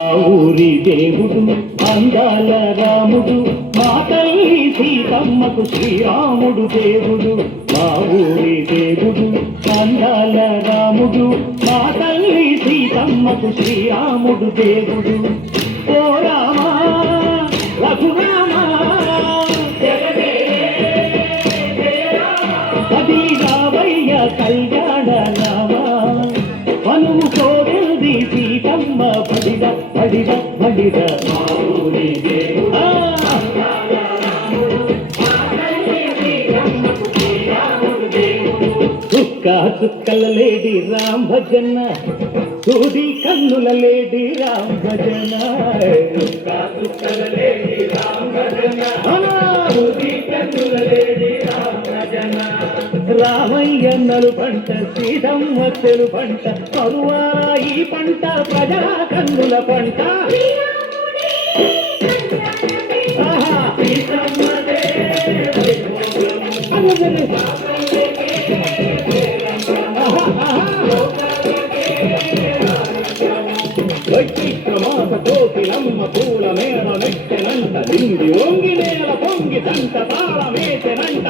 ఊరి దేవుడు అందాల రాముడు మా తల్లి సీతమ్మకు శ్రీరాముడు దేవుడు. మా ఊరి దేవుడు అందాల రాముడు మా తల్లి సీతమ్మకు శ్రీరాముడు దేవుడు. ఓ రామా రఘురామా అది రావయ్య కళ్యాణ రామా మనువు కోరింది సీతమ్మ పడిద పడిద పడిద. మా ఊరి దేవుడా చుక్క చుక్కల లేడి రామ్ భజన సూది కన్నుల లేడి రామ్ భజన. చుక్క చుక్కల లేడి రామ్ భజన సూది కన్నుల లేడి రామ్ భజన. రామయ్య నలు పంట సీతమ్మ తెలు పంట పరువారా ఈ పంట ప్రజా కన్నుల పంట. వైచిత్రమాస కోకిలమ్మ పూల మేళ మెట్టెనంట లింగి వంగి నేల పొంగి దంట తాళ మేటెనంట.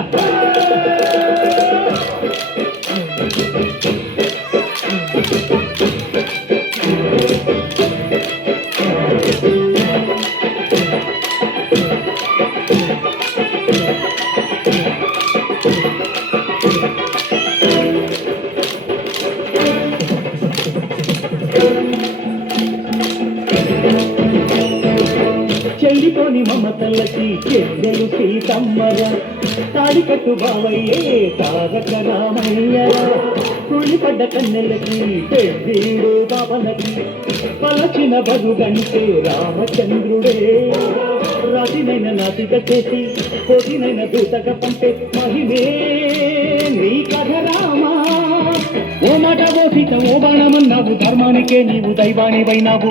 చెల్లితోని మమతలకి చెల్లెలు సీతమ్మరా తాడికట్టు బావయ్యే తారక రామయ్యరా. కుళ్ళిపడ్డ కన్నెలకి పెద్దీడు బావలకి పలచిన బరుగంటే రామచంద్రుడే. రాతినైన నాతిక చేసి కొదినైన దూతక పంపే మహిమే నీ కథ రామా. ఓ మాట ఓ సీత ఓ బాణమన్నావు ధర్మానికే నీవు దైవానివైనావు.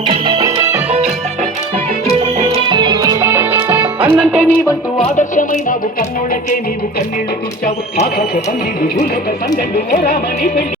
అన్నంటే నీవంటూ ఆదర్శమైనావు కన్నోళ్ళకే నీవు కన్నీళ్లు తుడిచావు. ఆకాశ పందిళ్ళు భూలోక సందళ్ళు ఓ రామని పెళ్లి